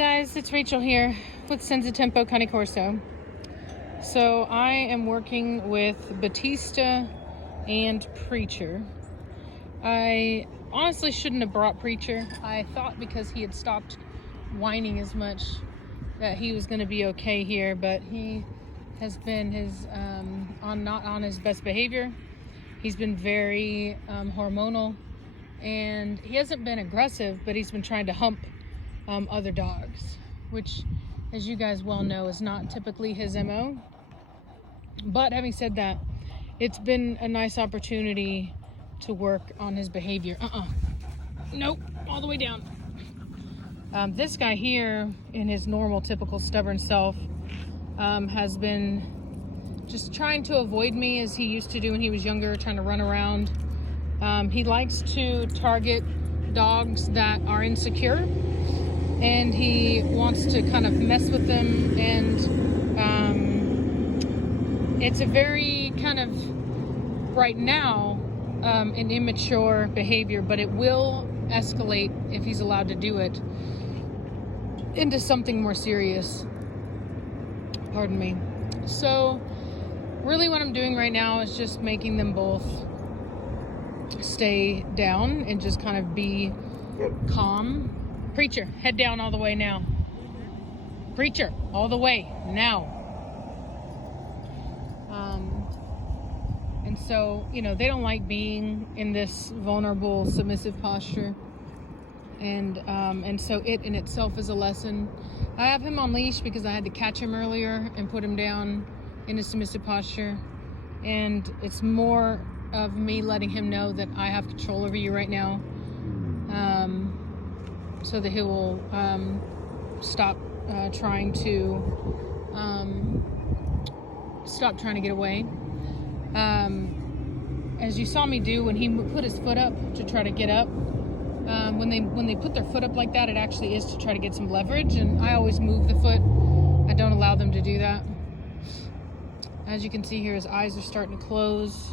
guys, it's Rachel here with Senza Tempo Cane Corso. So I am working with Battista and Preacher. I honestly shouldn't have brought Preacher. I thought because he had stopped whining as much that he was going to be okay here, but he has been not on his best behavior. He's been very hormonal, and he hasn't been aggressive, but he's been trying to hump other dogs, which, as you guys well know, is not typically his MO. But having said that, it's been a nice opportunity to work on his behavior. Nope, all the way down. This guy here, in his normal, typical stubborn self, has been just trying to avoid me as he used to do when he was younger, trying to run around. He likes to target dogs that are insecure, and he wants to kind of mess with them, and it's a very kind of, right now, an immature behavior, but it will escalate if he's allowed to do it into something more serious. Pardon me. So really what I'm doing right now is just making them both stay down and just kind of be calm. Preacher, head down all the way now. Preacher, all the way now. And so, they don't like being in this vulnerable, submissive posture. And so it in itself is a lesson. I have him on leash because I had to catch him earlier and put him down in a submissive posture. And it's more of me letting him know that I have control over you right now. So that he will stop trying to get away. As you saw me do when he put his foot up to try to get up, when they put their foot up like that, it actually is to try to get some leverage, and I always move the foot. I don't allow them to do that. As you can see here, his eyes are starting to close,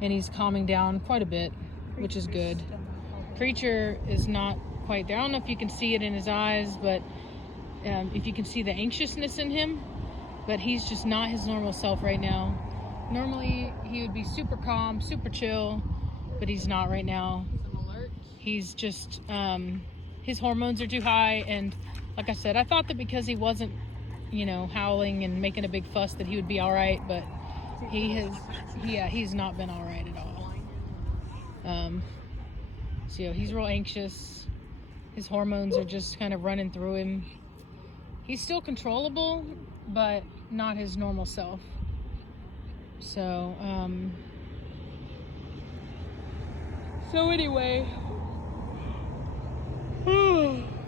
and he's calming down quite a bit, which is good. Preacher is not quite there. I don't know if you can see it in his eyes, but if you can see the anxiousness in him, but he's just not his normal self right now. Normally he would be super calm, super chill, but he's not right now. He's just his hormones are too high, and like I said, I thought that because he wasn't howling and making a big fuss that he would be all right, but he's not been all right at all. So he's real anxious. His hormones are just kind of running through him. He's still controllable, but not his normal self. So, anyway,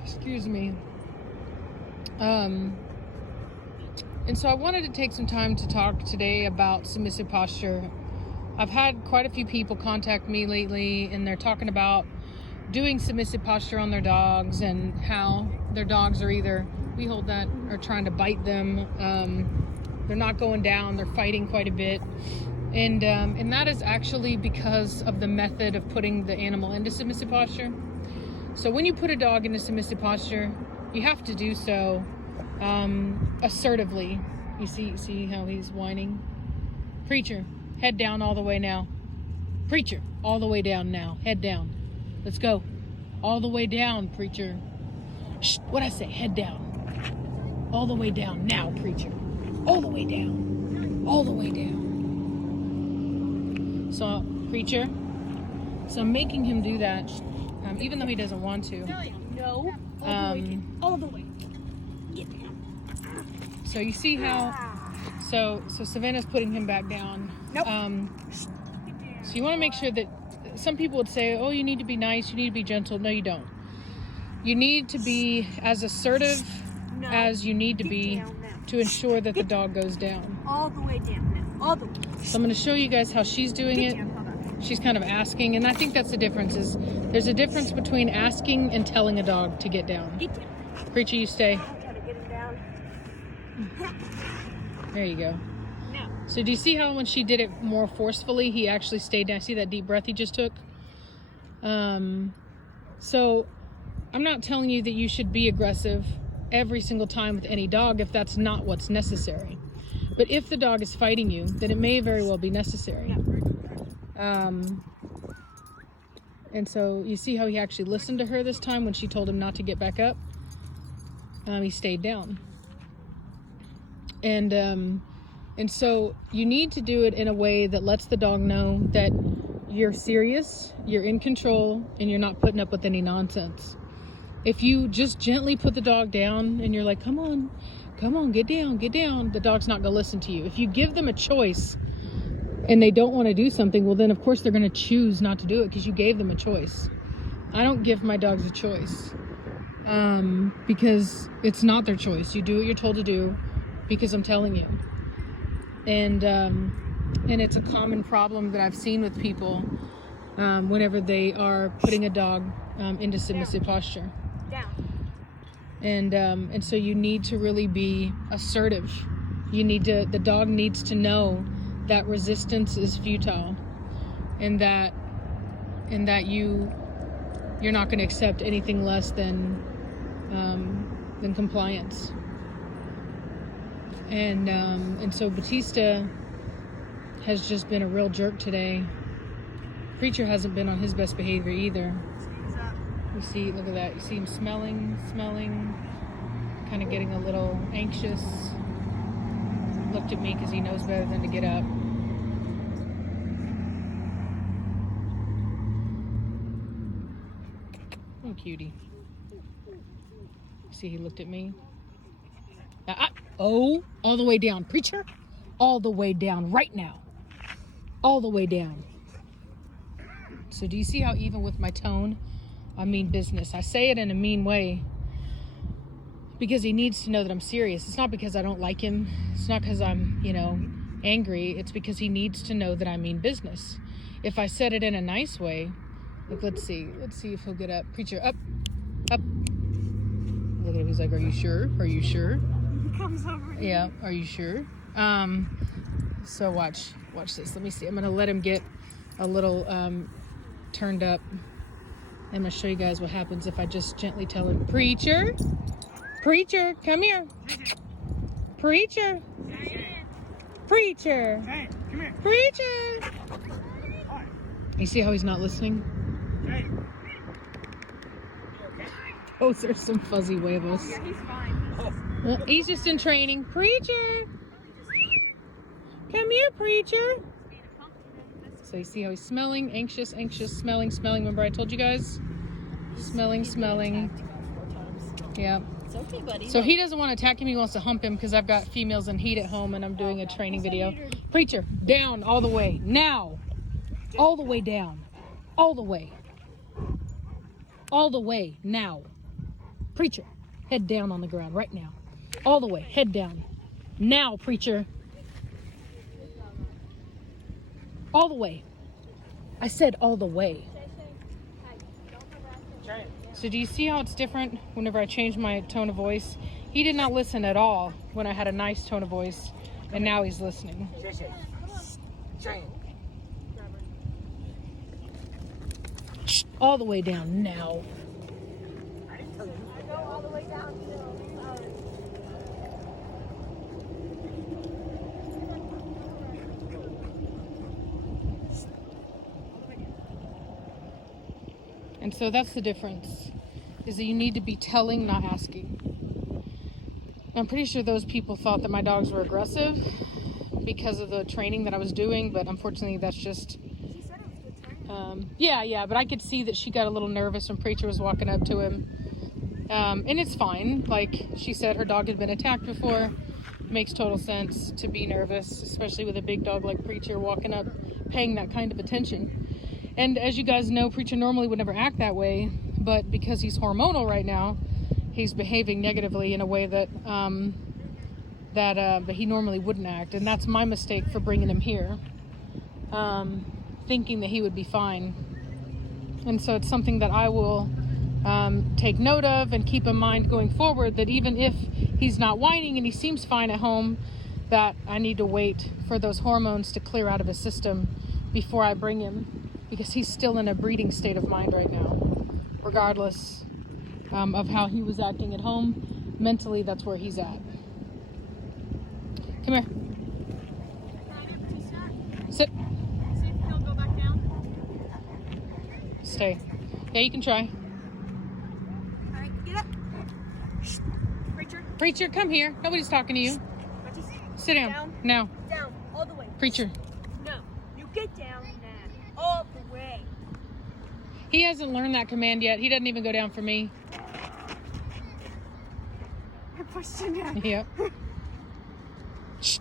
excuse me. And so I wanted to take some time to talk today about submissive posture. I've had quite a few people contact me lately, and they're talking about doing submissive posture on their dogs and how their dogs are either, we hold that, or trying to bite them. They're not going down, they're fighting quite a bit. And that is actually because of the method of putting the animal into submissive posture. So when you put a dog into submissive posture, you have to do so assertively. You see how he's whining? Preacher, head down all the way now. Preacher, all the way down now. Head down. Let's go. All the way down, Preacher. Shh, what'd I say? Head down. All the way down now, Preacher. All the way down. All the way down. So, Preacher. So I'm making him do that, even though he doesn't want to. No. All the way down. All the way. Get down. So you see how, so Savannah's putting him back down. Nope. So you want to make sure that, some people would say, oh, you need to be nice, you need to be gentle. No, you don't. You need to be as assertive as you need to be to ensure that the dog goes down. All the way down now. All the way. So I'm going to show you guys how she's doing it. She's kind of asking, and I think that's the difference. Is there's a difference between asking and telling a dog to get down. Get down. Preacher, you stay. I'll try to get him down. There you go. Now. So do you see how when she did it more forcefully, he actually stayed down? See that deep breath he just took? So I'm not telling you that you should be aggressive every single time with any dog if that's not what's necessary. But if the dog is fighting you, then it may very well be necessary. And so you see how he actually listened to her this time when she told him not to get back up? He stayed down. And so you need to do it in a way that lets the dog know that you're serious, you're in control, and you're not putting up with any nonsense. If you just gently put the dog down and you're like, come on, get down, the dog's not gonna listen to you. If you give them a choice and they don't want to do something, well then of course they're gonna choose not to do it because you gave them a choice. I don't give my dogs a choice because it's not their choice. You do what you're told to do because I'm telling you. And it's a common problem that I've seen with people whenever they are putting a dog into submissive posture. And so you need to really be assertive. The dog needs to know that resistance is futile, and that you're not going to accept anything less than compliance. And so Battista has just been a real jerk today. Preacher hasn't been on his best behavior either. You see, look at that. You see him smelling, kind of getting a little anxious. Looked at me because he knows better than to get up. Oh, cutie. See, he looked at me. All the way down. Preacher, all the way down right now. All the way down. So do you see how even with my tone, I mean business? I say it in a mean way because he needs to know that I'm serious. It's not because I don't like him. It's not because I'm, angry. It's because he needs to know that I mean business. If I said it in a nice way, like, let's see if he'll get up. Preacher, up. Look at him. He's like, are you sure? He comes over. Yeah, are you sure? So watch this. Let me see. I'm going to let him get a little turned up. I'm going to show you guys what happens if I just gently tell him, Preacher, come here. Preacher. Hey, come here. Preacher. Hi. You see how he's not listening? Hey. Those are some fuzzy huevos. Yeah, he's fine. Well, he's just in training. Preacher. Come here, Preacher. So you see how he's smelling, anxious, smelling. Remember I told you guys? Smelling. Yeah. It's okay, buddy. So he doesn't want to attack him. He wants to hump him because I've got females in heat at home and I'm doing a training video. Preacher, down all the way. Now. All the way down. All the way. All the way. Now. Preacher, head down on the ground right now. All the way. Head down. Now, Preacher. All the way. I said all the way. So do you see how it's different whenever I change my tone of voice? He did not listen at all when I had a nice tone of voice, and now he's listening. All the way down now. I go all the way down still. And so that's the difference, is that you need to be telling, not asking. I'm pretty sure those people thought that my dogs were aggressive because of the training that I was doing, but unfortunately that's just... She said it was good training. Yeah, but I could see that she got a little nervous when Preacher was walking up to him. And it's fine. Like she said, her dog had been attacked before. It makes total sense to be nervous, especially with a big dog like Preacher walking up, paying that kind of attention. And as you guys know, Preacher normally would never act that way, but because he's hormonal right now, he's behaving negatively in a way that he normally wouldn't act. And that's my mistake for bringing him here, thinking that he would be fine. And so it's something that I will take note of and keep in mind going forward, that even if he's not whining and he seems fine at home, that I need to wait for those hormones to clear out of his system before I bring him. Because he's still in a breeding state of mind right now, regardless of how he was acting at home. mentally, that's where he's at. Come here. Can I get Battista? Sit. See if he'll go back down. Stay. Yeah, you can try. Alright, get up. Shh. Preacher. Preacher, come here. Nobody's talking to you. Battista. Sit down. Down. Now. Down. All the way. Preacher. No. You get down now. All the way. He hasn't learned that command yet. He doesn't even go down for me. I pushed him down. Yep. Shh.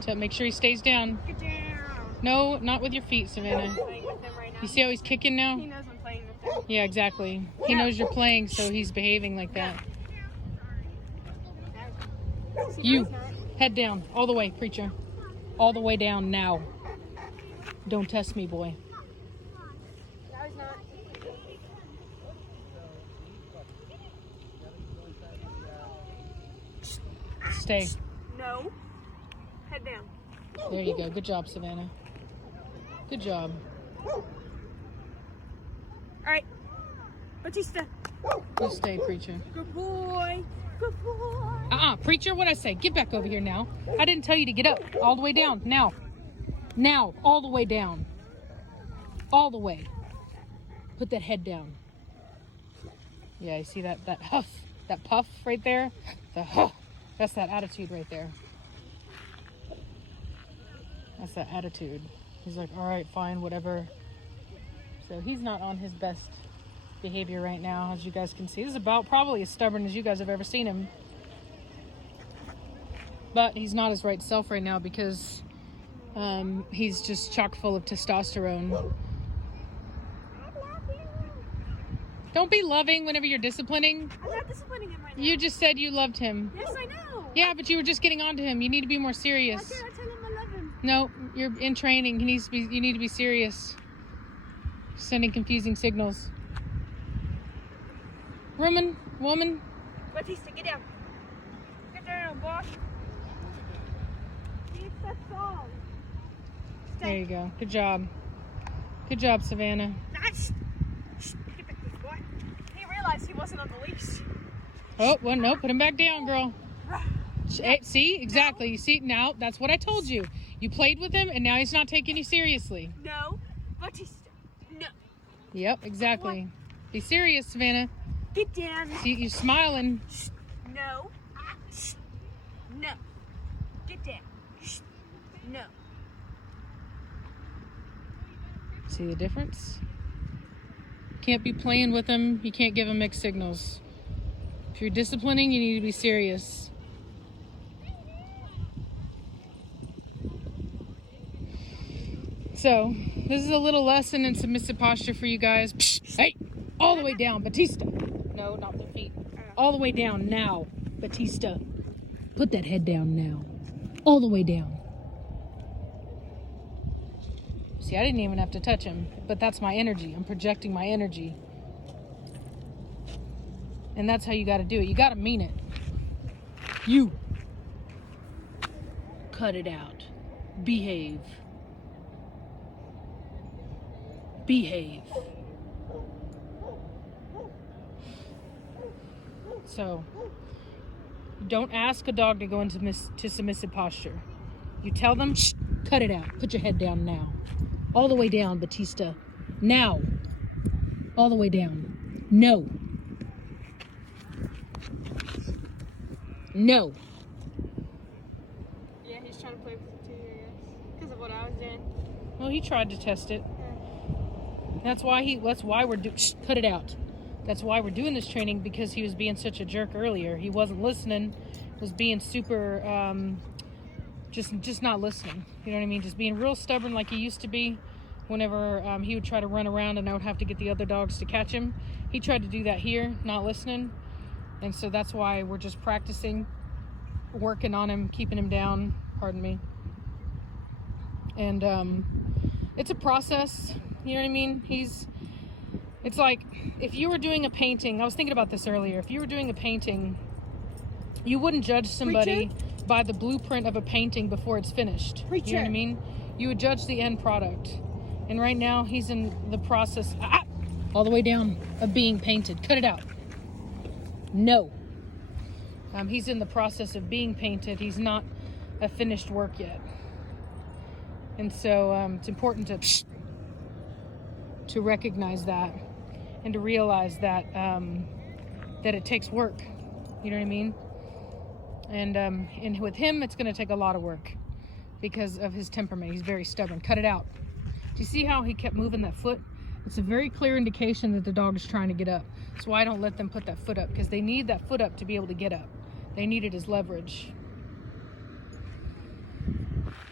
So make sure he stays down. Get down. No, not with your feet, Savannah. I'm playing with him right now. You see how he's kicking now? He knows I'm playing with him. Yeah, exactly. He knows you're playing, so he's behaving like that. See, You, no, he's not. head down, all the way, Preacher. All the way down now. Don't test me, boy. No, he's not. Stay. No. Head down. There you go. Good job, Savannah. Good job. Alright. Battista. You stay, Preacher. Good boy. Good boy. Preacher, what'd I say? Get back over here now. I didn't tell you to get up. All the way down. Now. Now. All the way down. All the way. Put that head down. Yeah, you see that huff? That puff right there? The huff. That's that attitude right there. That's that attitude. He's like, all right, fine, whatever. So he's not on his best behavior right now, as you guys can see. This is about probably as stubborn as you guys have ever seen him. But he's not his right self right now because he's just chock full of testosterone. Don't be loving whenever you're disciplining. I'm not disciplining him right now. You just said you loved him. Yes, I know. Yeah, but you were just getting on to him. You need to be more serious. Why can't I tell him I love him? No, you're in training. You need to be serious. Sending confusing signals. Woman. Battista, get down. Get down, boss. Keep that song. There you go. Good job. Good job, Savannah. Nice. Shh, get back this boy. He realized he wasn't on the leash. Oh, well, no, put him back down, girl. Hey, see? Exactly. You see? Now, that's what I told you. You played with him, and now he's not taking you seriously. No, Battista. No. Yep, exactly. Be serious, Savannah. Get down. See, you're smiling. Shh. No. Shh. No. Get down. Shh. No. See the difference? Can't be playing with him. You can't give him mixed signals. If you're disciplining, you need to be serious. So, this is a little lesson in submissive posture for you guys. Psh, hey, all the way down, Battista. No, not with your feet. All the way down now, Battista. Put that head down now. All the way down. See, I didn't even have to touch him, but that's my energy. I'm projecting my energy. And that's how you got to do it. You got to mean it. You. Cut it out. Behave. Behave. So, don't ask a dog to go into submissive posture. You tell them, shh, cut it out. Put your head down now. All the way down, Battista. Now. All the way down. No. No. Yeah, he's trying to play with it too, I guess. Because of what I was doing. Well, he tried to test it. That's why cut it out. That's why we're doing this training, because he was being such a jerk earlier. He wasn't listening, was being super, just not listening. You know what I mean? Just being real stubborn like he used to be. Whenever he would try to run around and I would have to get the other dogs to catch him. He tried to do that here, not listening. And so that's why we're just practicing, working on him, keeping him down, pardon me. And it's a process, you know what I mean? It's like, if you were doing a painting, I was thinking about this earlier, if you were doing a painting, you wouldn't judge somebody by the blueprint of a painting before it's finished. You know what I mean? You would judge the end product. And right now, he's in the process, all the way down, of being painted. Cut it out. No. He's in the process of being painted. He's not a finished work yet. And so it's important to recognize that and to realize that that it takes work. You know what I mean? And with him, it's going to take a lot of work because of his temperament. He's very stubborn. Cut it out. Do you see how he kept moving that foot? It's a very clear indication that the dog is trying to get up. That's why I don't let them put that foot up, because they need that foot up to be able to get up. They need it as leverage.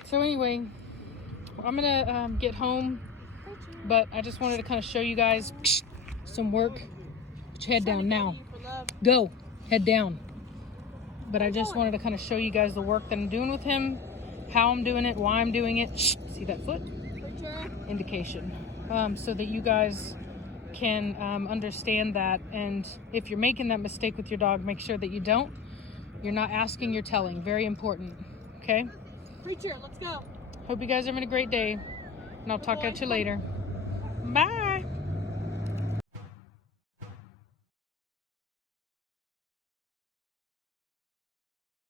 So anyway, I'm gonna get home, but I just wanted to kind of show you guys some work. Put your head down now. Go, head down. But I just wanted to kind of show you guys the work that I'm doing with him, how I'm doing it, why I'm doing it. See that foot? Indication. So that you guys can understand that. And if you're making that mistake with your dog, make sure that you don't. You're not asking, you're telling. Very important. Okay? Preacher, let's go. Hope you guys are having a great day. And I'll talk at you later. Bye.